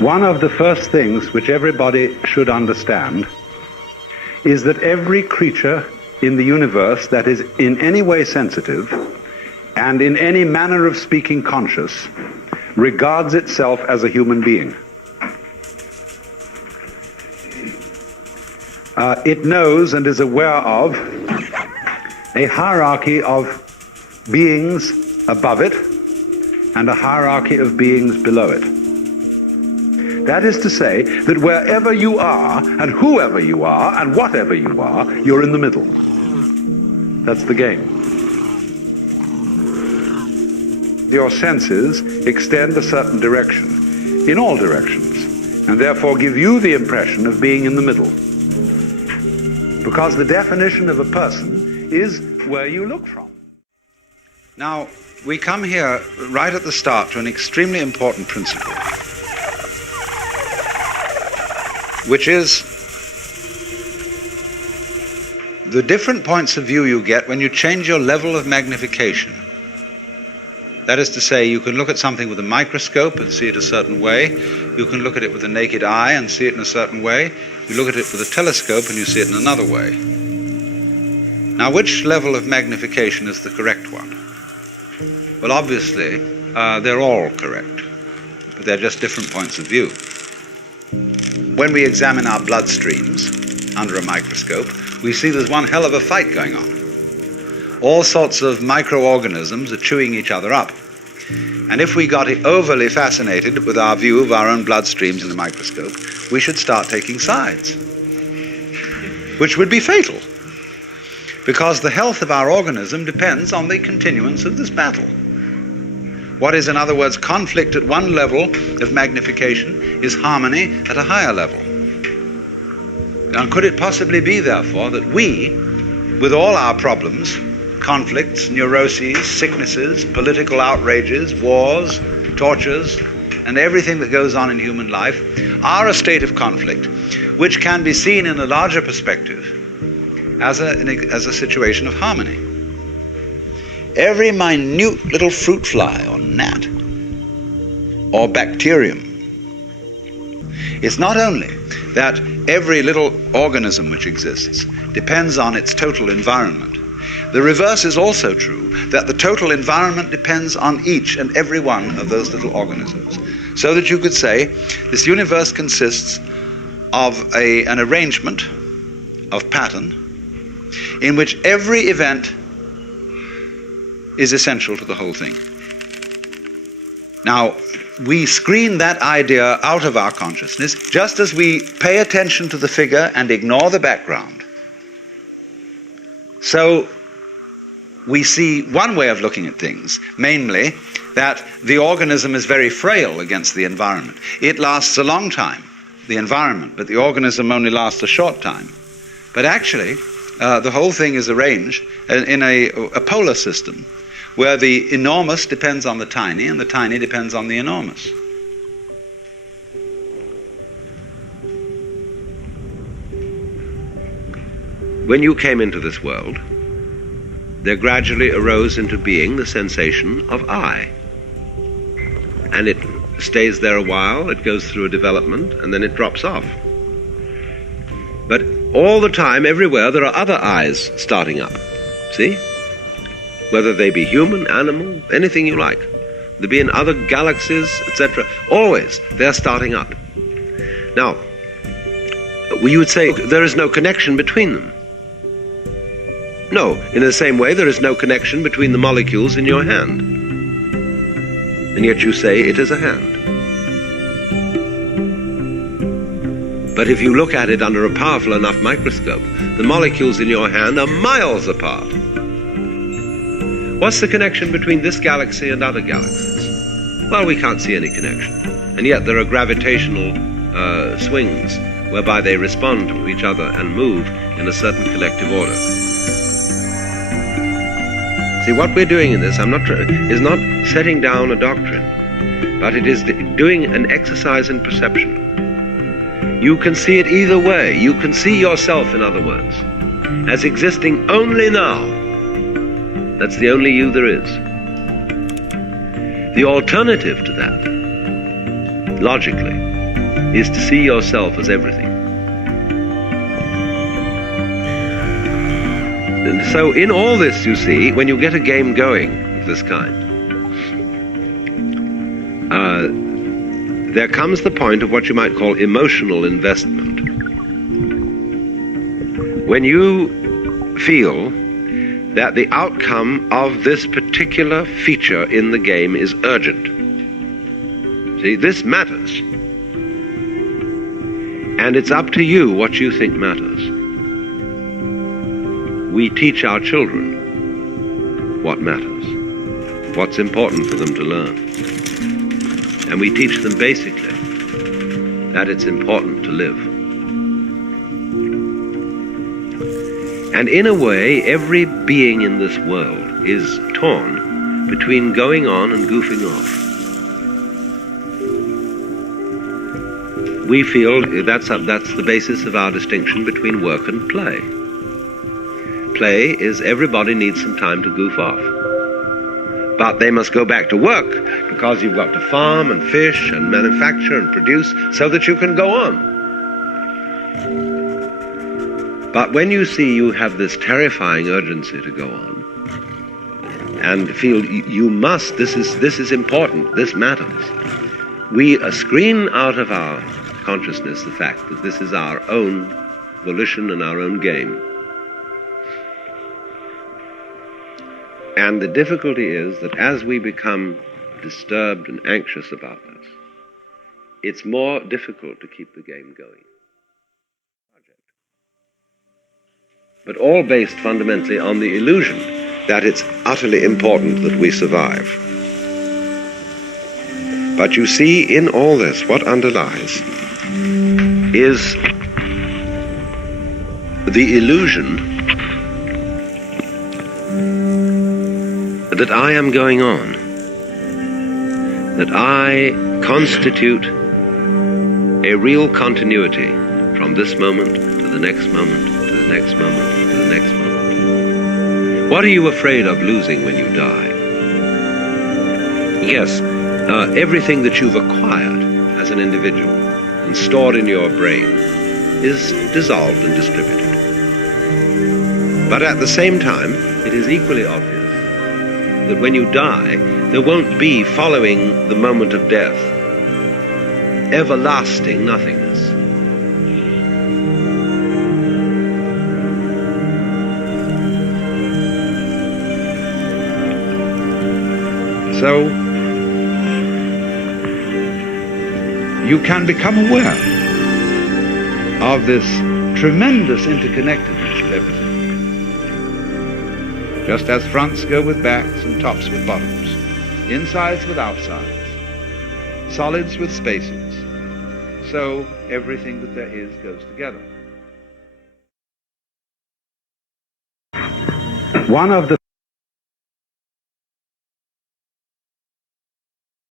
One of the first things which everybody should understand is that every creature in the universe that is in any way sensitive and in any manner of speaking conscious regards itself as a human being. It knows and is aware of a hierarchy of beings above it and a hierarchy of beings below it. That is to say that wherever you are and whoever you are and whatever you are, you're in the middle. That's the game. Your senses extend a certain direction, in all directions, and therefore give you the impression of being in the middle. Because the definition of a person is where you look from. Now, we come here right at the start to an extremely important principle, which is the different points of view you get when you change your level of magnification. That is to say, you can look at something with a microscope and see it a certain way. You can look at it with the naked eye and see it in a certain way. You look at it with a telescope and you see it in another way. Now, which level of magnification is the correct one? Well, obviously, they're all correct, but they're just different points of view. When we examine our bloodstreams under a microscope, we see there's one hell of a fight going on. All sorts of microorganisms are chewing each other up. And if we got overly fascinated with our view of our own bloodstreams in the microscope, we should start taking sides, which would be fatal, because the health of our organism depends on the continuance of this battle. What is, in other words, conflict at one level of magnification is harmony at a higher level. Now, could it possibly be, therefore, that we, with all our problems, conflicts, neuroses, sicknesses, political outrages, wars, tortures, and everything that goes on in human life, are a state of conflict which can be seen in a larger perspective as a situation of harmony? Every minute little fruit fly or gnat or bacterium, it's not only that every little organism which exists depends on its total environment. The reverse is also true, that the total environment depends on each and every one of those little organisms. So that you could say this universe consists of an arrangement of pattern in which every event is essential to the whole thing. Now, we screen that idea out of our consciousness just as we pay attention to the figure and ignore the background. So we see one way of looking at things, mainly that the organism is very frail against the environment. It lasts a long time, the environment, but the organism only lasts a short time. But actually, the whole thing is arranged in a polar system, where the enormous depends on the tiny and the tiny depends on the enormous. When you came into this world, there gradually arose into being the sensation of I. And it stays there a while, it goes through a development, and then it drops off. But all the time, everywhere, there are other I's starting up. See? Whether they be human, animal, anything you like. They be in other galaxies, etc. Always, they're starting up. Now, you would say there is no connection between them. No, in the same way there is no connection between the molecules in your hand. And yet you say it is a hand. But if you look at it under a powerful enough microscope, the molecules in your hand are miles apart. What's the connection between this galaxy and other galaxies? Well, we can't see any connection. And yet there are gravitational swings whereby they respond to each other and move in a certain collective order. See, what we're doing in this is not setting down a doctrine, but it is doing an exercise in perception. You can see it either way. You can see yourself, in other words, as existing only now. That's the only you there is. The alternative to that, logically, is to see yourself as everything. And so in all this, you see, when you get a game going of this kind, there comes the point of what you might call emotional investment. When you feel that the outcome of this particular feature in the game is urgent. See, this matters. And it's up to you what you think matters. We teach our children what matters, what's important for them to learn. And we teach them basically that it's important to live. And in a way, every being in this world is torn between going on and goofing off. We feel that's the basis of our distinction between work and play. Play is everybody needs some time to goof off. But they must go back to work because you've got to farm and fish and manufacture and produce so that you can go on. But when you see you have this terrifying urgency to go on and feel you must, this is important, this matters, we screen out of our consciousness the fact that this is our own volition and our own game. And the difficulty is that as we become disturbed and anxious about this, it's more difficult to keep the game going. But all based fundamentally on the illusion that it's utterly important that we survive. But you see, in all this, what underlies is the illusion that I am going on, that I constitute a real continuity from this moment to the next moment, to the next moment, to the next moment. What are you afraid of losing when you die? Yes, everything that you've acquired as an individual and stored in your brain is dissolved and distributed. But at the same time, it is equally obvious that when you die, there won't be, following the moment of death, everlasting nothingness. So, you can become aware of this tremendous interconnectedness of everything. Just as fronts go with backs and tops with bottoms, insides with outsides, solids with spaces, so everything that there is goes together. One of the